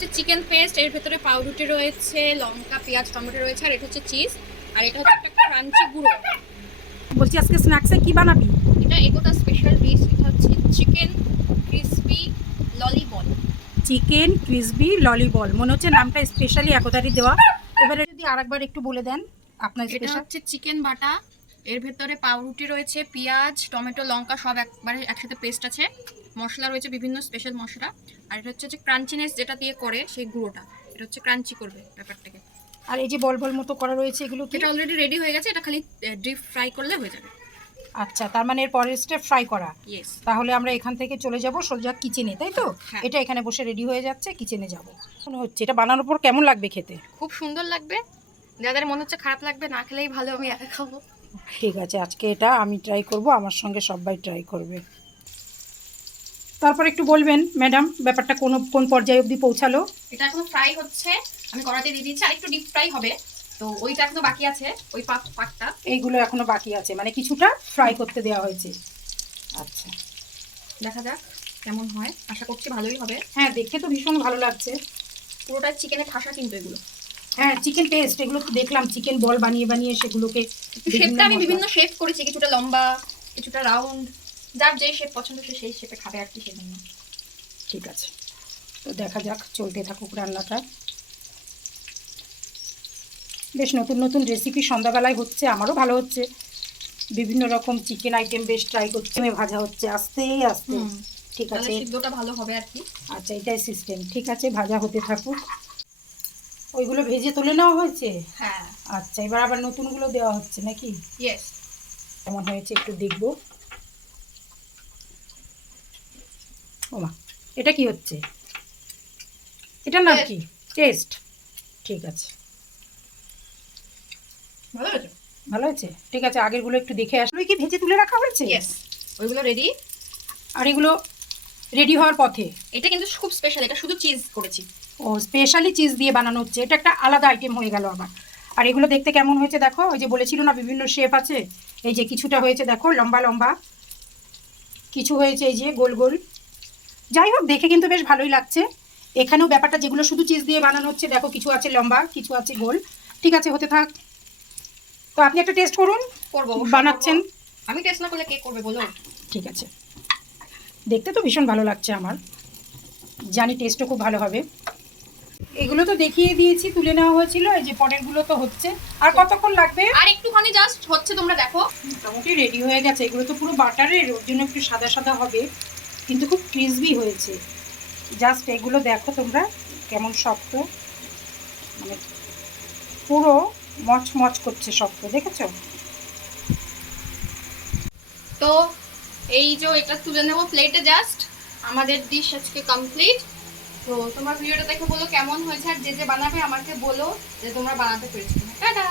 হচ্ছে chicken paste, এর ভেতরে পাউরুটি রয়েছে, লঙ্কা, পেঁয়াজ, টমেটো রয়েছে, আর এটা হচ্ছে চিজ, আর এটা হচ্ছে একটা ক্রাঞ্চি গুঁড়ো। বলছি আজকে স্ন্যাক্সে কি বানাবি? এটা একতা স্পেশাল ডিশ, এটা হচ্ছে চিকেন ক্রিসপি ললিবল। চিকেন ক্রিসপি ললিবল, মনে হচ্ছে নামটা স্পেশালি একতারই দেওয়া। এবারে যদি আরেকবার একটু বলে দেন আপনার এটা স্পেশাল। হচ্ছে চিকেন বাটা, এর ভেতরে পাউরুটি রয়েছে, পেঁয়াজ, টমেটো, লঙ্কা সব একবারে একসাথে পেস্ট আছে, মশলা রয়েছে বিভিন্ন স্পেশাল মশলা, আর এটা হচ্ছে যে ক্রাঞ্চিনেস যেটা দিয়ে করে সেই গুঁড়োটা, এটা হচ্ছে ক্রাঞ্চি করবে ব্যাপারটাকে। আর এই যে বল বল মতো করা রয়েছে এগুলো কি? এটা অলরেডি রেডি হয়ে গেছে, এটা খালি ডিপ ফ্রাই করলে হয়ে যাবে। আচ্ছা, তার মানে এর পরের স্টেপ ফ্রাই করা। ইয়েস। তাহলে আমরা এখান থেকে চলে যাব সোজা কিচেনে, তাই তো? হ্যাঁ। এটা এখানে বসে রেডি হয়ে যাচ্ছে, কিচেনে যাব মনে হচ্ছে। এটা বানানোর পর কেমন লাগবে খেতে? খুব সুন্দর লাগবে, যাদের মনে হচ্ছে খারাপ লাগবে না খেলেই ভালো, আমি একা খাবো। ঠিক আছে, আজকে এটা আমি ট্রাই করব, আমার সঙ্গে সবাই ট্রাই করবে। তারপর একটু বলবেন ম্যাডাম ব্যাপারটা কোন পর্যায়ে অবধি পৌঁছালো? এটা এখন ফ্রাই হচ্ছে, আমি কড়াইতে দিয়ে দিচ্ছি, আর একটু ডিপ ফ্রাই হবে, তো ওইটা এখনো বাকি আছে, ওই পাকটা। এইগুলো এখনো বাকি আছে, মানে কিছুটা ফ্রাই করতে দেওয়া হয়েছে। আচ্ছা, দেখা যাক কেমন হয়, আশা করছি ভালোই হবে। হ্যাঁ দেখে তো ভীষণ ভালো লাগছে। পুরোটাই চিকেনের ঠাসা কিন্তু এগুলো। হ্যাঁ, চিকেন পেস্ট এগুলো তো দেখলাম, চিকেন বল বানিয়ে বানিয়ে সেগুলোকে শেপটা আমি মশলা- বিভিন্ন শেপ করেছি, কিছুটা লম্বা, কিছুটা রাউন্ড, যার যেই শেপ পছন্দ সে সেই শেপে খাবে আর কি, সেজন্য। ঠিক আছে, তো দেখা যাক, চলতে থাকুক রান্নাটা। বেশ নতুন নতুন রেসিপি সন্ধ্যাবেলায় হচ্ছে, আমারও ভালো হচ্ছে। বিভিন্ন রকম চিকেন আইটেম বেশ ট্রাই করছি, ভাজা হচ্ছে আস্তে আস্তে। ঠিক তাহলে আছে, সিদ্ধটা ভালো হবে আর কি। আচ্ছা এটাই সিস্টেম। ঠিক আছে, ভাজা হতে থাকুক। ওইগুলো ভেজে তুলে নেওয়া হয়েছে? হ্যাঁ। আচ্ছা, এবার আবার নতুনগুলো দেওয়া হচ্ছে নাকি? ইয়েস। কেমন হয়েছে একটু দেখবো। ওমা, এটা কি হচ্ছে? এটার নাম কি? টেস্ট। ঠিক আছে, ভালো হয়েছে। ভালো হয়েছে। ঠিক আছে, আগেরগুলো একটু দেখে আসলে কি ভেজে তুলে রাখা হয়েছে? ইয়েস, ওইগুলো রেডি। আর এগুলো রেডি হওয়ার পথে? এটা কিন্তু খুব স্পেশাল, এটা শুধু চিজ করেছি। ও, স্পেশালি চিজ দিয়ে বানানো হচ্ছে, এটা একটা আলাদা আইটেম হয়ে গেল আবার। আর এগুলো দেখতে কেমন হয়েছে দেখো, ওই যে বলেছিল না বিভিন্ন শেপ আছে, এই যে কিছুটা হয়েছে দেখো লম্বা লম্বা, কিছু হয়েছে এই যে গোল গোল। যাই হোক, দেখে কিন্তু বেশ ভালোই লাগছে। এখানেও ব্যাপারটা যেগুলো শুধু চিজ দিয়ে বানানো হচ্ছে দেখো, কিছু আছে লম্বা, কিছু আছে গোল। ঠিক আছে, হতে থাক। তো আপনি একটা টেস্ট করুন, করবো, বানাচ্ছেন। আমি টেস্ট না করলে কে করবে বলো? ঠিক আছে, দেখতে তো ভীষণ ভালো লাগছে আমার, জানি টেস্টও খুব ভালো হবে। এগুলো তো দেখিয়ে দিয়েছি, তুলে নেওয়া হয়েছিল, এই যে পরেরগুলো তো হচ্ছে। আর কতক্ষণ লাগবে? আর একটুখানি জাস্ট হচ্ছে, তোমরা দেখো। মোটামুটি রেডি হয়ে গেছে। এগুলো তো পুরো বাটারের, ওর জন্য একটু সাদা সাদা হবে, কিন্তু খুব ক্রিসপি হয়েছে। জাস্ট এগুলো দেখো তোমরা কেমন শক্ত, মানে পুরো মচমচ করছে শক্ত, দেখেছো? তো এই যে এটা তুলে নেবো প্লেটে, জাস্ট আমাদের ডিশ আজকে কমপ্লিট। তো তোমার ভিডিওটা দেখে বলো কেমন হয়েছে, আর যে যে বানাবে আমাকে বলো যে তোমরা বানাতে পেরেছো। টাটা।